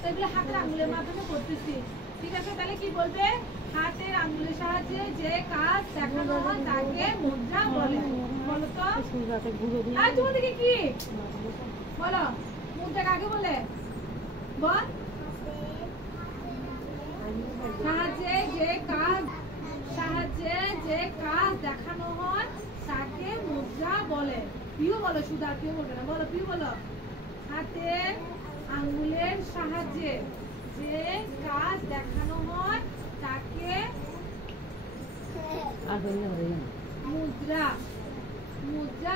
তো এগুলো হাতের আঙ্গুলের মাধ্যমে করতেছি, ঠিক আছে? তাহলে কি বলবে? হাতের আঙ্গুলের সাহায্যে যে কাজ দেখানো হয় তাকে মুদ্রা বলে। বলো তো, আর তোমাদেরকে কি বলো, মুদ্রা কাকে বলে? বল। সাহায্যে যে কাজ দেখানো হয় তাকে মুদ্রা বলে। পিউ বলো, সুধা, পিউ বলবে না, বলো পিউ বলো। হাতের আঙ্গুলের সাহায্যে যে কাজ দেখানো হয় তাকে মুদ্রা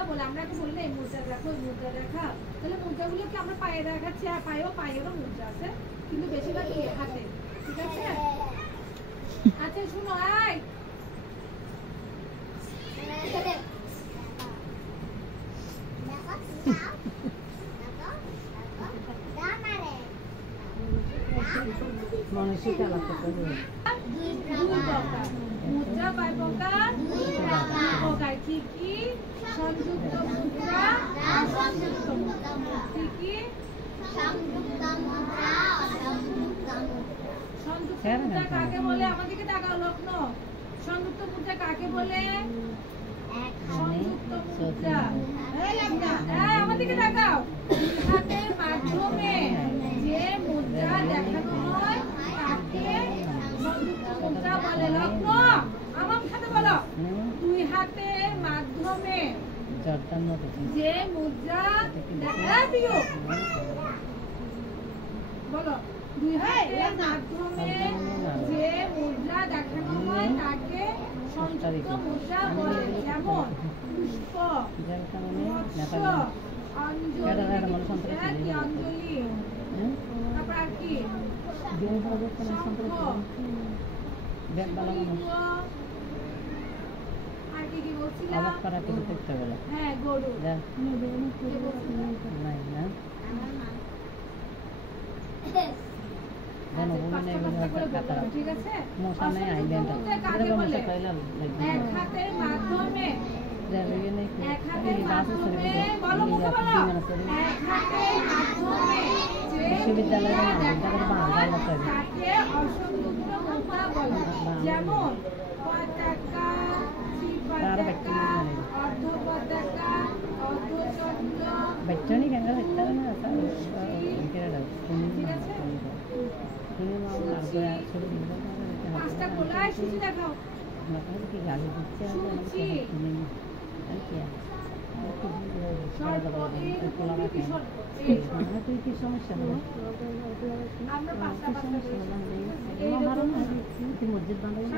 বলে। আমরা কি বলি না মুদ্রা দেখো, মুদ্রা দেখা? তাহলে মুদ্রাগুলো কি আমরা পায়ে দেখাচ্ছি, আর পায়েরও মুদ্রা আছে, কিন্তু বেশিরভাগ কি হাতে, ঠিক আছে? আচ্ছা শুনো, এই মুদ্রা কয় প্রকার? প্রকার কি কি? সংযুক্ত মুদ্রা, অসংযুক্ত মুদ্রা। কি কি? সংযুক্ত মুদ্রা, অসংযুক্ত মুদ্রা। সংযুক্ত মুদ্রা কাকে বলে? আমাদেরকে তাকাও লগ্ন। সংযুক্ত মুদ্রা কাকে বলে? সংযুক্ত মুদ্রা, আমাদেরকে তাকাও। হাতের মাধ্যমে যে মুদ্রা দেখানো হয় তাকে সংযুক্ত মুদ্রা বলে। লগ্ন আমার সাথে বলো, দুই হাতের মাধ্যমে যে মুদ্রা বলো, দুই হাতের মাধ্যমে যে মুদ্রা দেখানো হয় তাকে সংযুক্ত মুদ্রা বলে। যেমন পুষ্প, মৎস্য, অঞ্জলি, তারপর আর কি? আর কি কি বলছিলাম? হ্যাঁ, গরু। ঠিক আছে? এক হাতের মাধ্যমে বলো, মুখে বলো। এক হাতের মাধ্যমে তাকে অসংযুক্ত মুদ্রা বলে। যেমন পতাকা, পতাকা, অর্ধ পতাকা, অর্ধচন্দ্র, ঠিক আছে? পাঁচটা গোলায় সূচি দেখাও। সূচি সমস্যা আমরা পাঁচটা মসজিদ বানাবো।